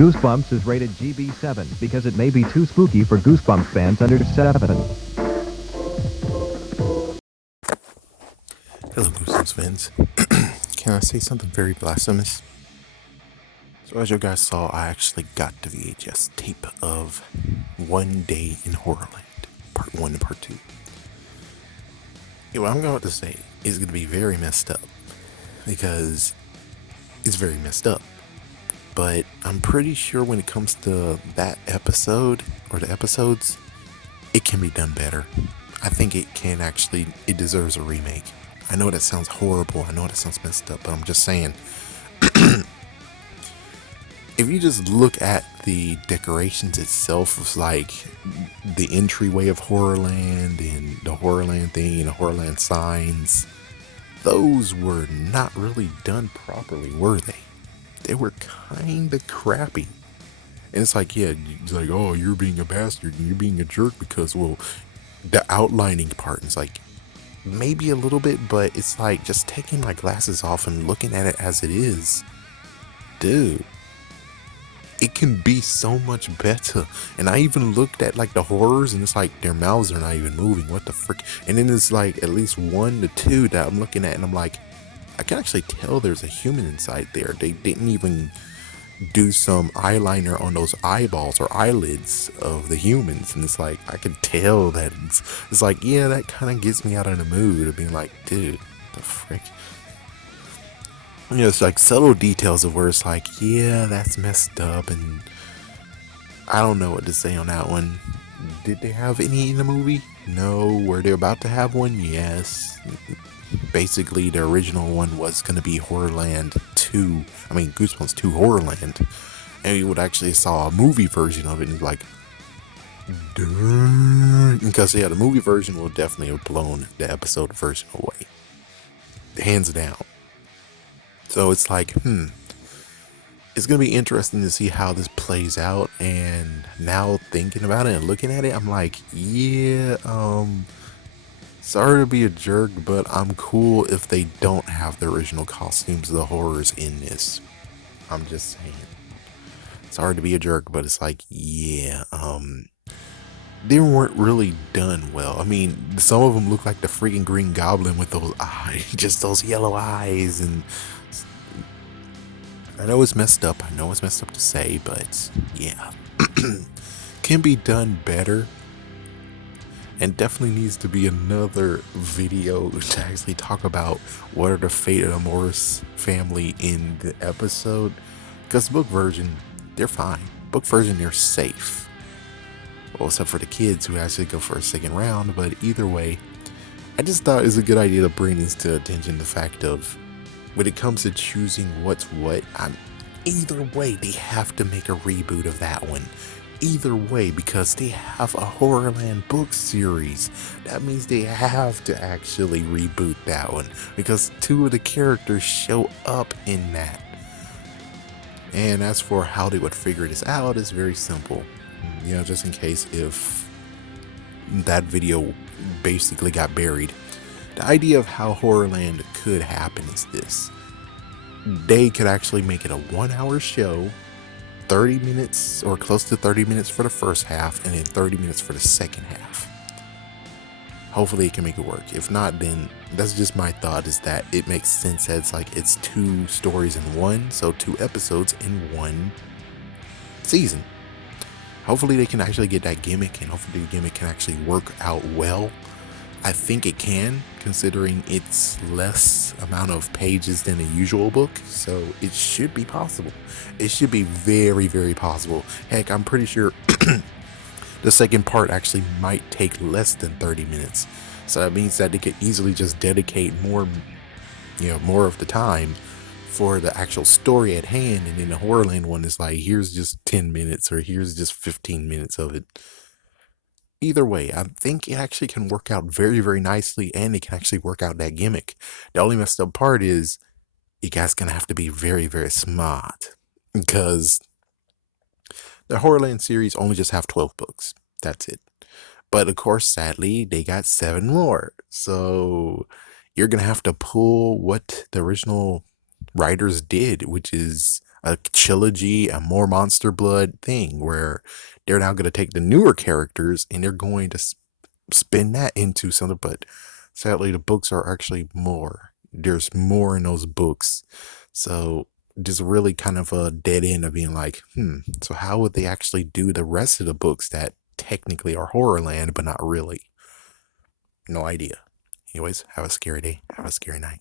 Goosebumps is rated GB7 because it may be too spooky for Goosebumps fans under 7. Hello, Goosebumps fans. Can I say something very blasphemous? So, as you guys saw, I actually got the VHS tape of One Day in Horrorland, Part 1 and Part 2. What I'm going to say is going to be very messed up, because it's very messed up. But I'm pretty sure when it comes to that episode, or the episodes, it can be done better. I think it deserves a remake. I know that sounds horrible, I know that sounds messed up, but I'm just saying, if you just look at the decorations itself, of like the entryway of Horrorland and the Horrorland thing and the Horrorland signs, those were not really done properly, were they? They were kind of crappy. And it's like, yeah, it's like, oh, you're being a bastard and you're being a jerk because, well, the outlining part is like, maybe a little bit, but it's like just taking my glasses off and looking at it as it is. Dude, it can be so much better. And I even looked at like the horrors and it's like their mouths are not even moving. What the frick? And then there's like at least 1 to 2 that I'm looking at and I'm like, I can actually tell there's a human inside there. They didn't even do some eyeliner on those eyeballs or eyelids of the humans, and it's like I can tell that it's like, yeah, that kind of gets me out of the mood of being like, dude, the frick. You know, it's like subtle details of where it's like, yeah, that's messed up, and I don't know what to say on that one. Did they have any in the movie? No. Were they about to have one? Yes. Basically, the original one was going to be Horrorland 2. I mean, Goosebumps 2 Horrorland. And you would actually saw a movie version of it and like, duh. Because, yeah, the movie version will definitely have blown the episode version away. Hands down. So it's like, it's going to be interesting to see how this plays out. And now thinking about it and looking at it, I'm like, yeah, sorry to be a jerk, but I'm cool if they don't have the original costumes of the horrors in this. I'm just saying. Sorry to be a jerk, but it's like, yeah, they weren't really done well. I mean, some of them look like the freaking Green Goblin with those eyes, just those yellow eyes, and I know it's messed up. I know it's messed up to say, but yeah, can be done better. And definitely needs to be another video to actually talk about what are the fate of the Morris family in the episode. Because book version, they're fine. Book version, they're safe. Well, except for the kids who actually go for a second round. But either way, I just thought it was a good idea to bring this to attention. The fact of, when it comes to choosing what's what, either way, they have to make a reboot of that one. Either way, because they have a Horrorland book series. That means they have to actually reboot that one, because 2 of the characters show up in that. And as for how they would figure this out, it's very simple. You know, just in case if that video basically got buried. The idea of how Horrorland could happen is this. They could actually make it a 1-hour show, 30 minutes or close to 30 minutes for the first half, and then 30 minutes for the second half. Hopefully it can make it work. If not, then that's just my thought, is that it makes sense that it's like it's 2 stories in one, so 2 episodes in one season. Hopefully they can actually get that gimmick, and hopefully the gimmick can actually work out well. I think it can, considering it's less amount of pages than a usual book, so it should be possible. It should be very, very possible. Heck, I'm pretty sure the second part actually might take less than 30 minutes. So that means that they could easily just dedicate more of the time for the actual story at hand, and then the Horrorland one is like, here's just 10 minutes or here's just 15 minutes of it. Either way, I think it actually can work out very, very nicely, and it can actually work out that gimmick. The only messed up part is you guys gonna have to be very, very smart, because the Horrorland series only just have 12 books. That's it. But of course, sadly, they got 7 more. So you're gonna have to pull what the original writers did, which is a trilogy, a more Monster Blood thing where they're now going to take the newer characters and they're going to spin that into something. But sadly, the books are actually more. There's more in those books. So just really kind of a dead end of being like, so how would they actually do the rest of the books that technically are Horrorland, but not really? No idea. Anyways, have a scary day. Have a scary night.